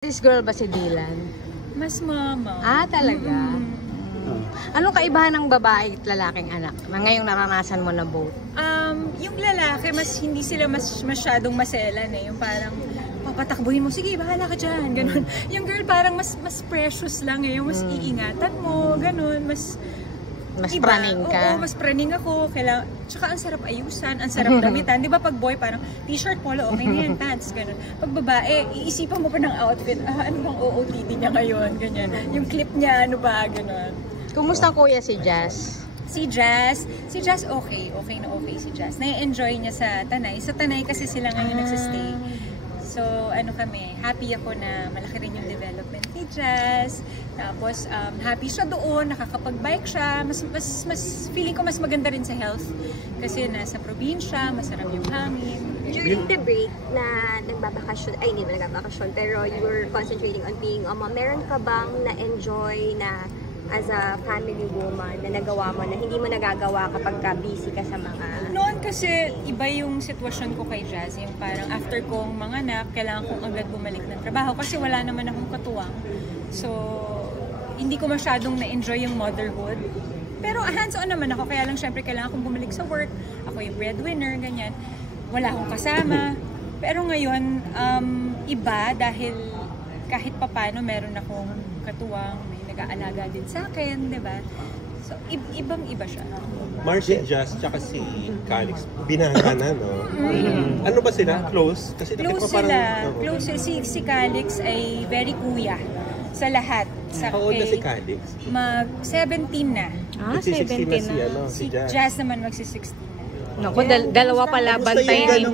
This girl ba si Dylan? Mas mama. Ah, talaga? Anong kaibahan ng babae at lalaking anak na ngayong naranasan mo na both? Yung lalaki, hindi sila masyadong maselan eh. Yung parang, papatakbuhin mo, sige, bahala ka dyan, ganun. Yung girl parang mas precious lang eh. Yung mas iingatan mo, ganun. Mas iba. Praning ka? Oo, mas praning ako. Tsaka ang sarap ayusan, ang sarap damitan. Di ba pag boy, parang t-shirt, polo, okay na yan, pants, ganun. Pag babae, iisipan mo pa ng outfit, ano bang OOTD niya ngayon, ganyan. Yung clip niya, ano ba, ganun. Kumusta kuya si Jazz? Si Jazz okay na okay si Jazz. Na-enjoy niya sa Tanay. Sa Tanay kasi sila ngayon nagsistay. So, ano kami, happy ako na malaki rin yung development ni Jazz. Tapos, happy siya doon, nakakapag-bike siya. Mas feeling ko mas maganda rin sa health. Kasi nasa probinsya, masarap yung hangin. During the break na nagbabakasyon, ay hindi mo nagbabakasyon, pero you were concentrating on being a mom, meron ka bang na-enjoy na as a family woman na nagawa mo na hindi mo nagagawa kapag busy ka sa mga... Noon kasi iba yung sitwasyon ko kay Jazz, yung parang after kong manganak, kailangan kong agad bumalik ng trabaho kasi wala naman akong katuwang. So, hindi ko masyadong na-enjoy yung motherhood. Pero hands-on naman ako, kaya lang syempre kailangan kong bumalik sa work. Ako yung breadwinner, ganyan. Wala akong kasama. Pero ngayon, iba dahil kahit papano meron akong katuwang, may nag-aalaga din sa akin, di ba? So, ibang-iba siya. Marcy, Jazz, tsaka si Calix, binata na, no? Ano ba sila? Close? Kasi Close sila. Close. Si Calix ay very kuya sa lahat. How old na si Calix? Mag-17 na. Ah, 17 na. Si Jazz naman magsi-16 na. Naku, dalawa pala, bantay.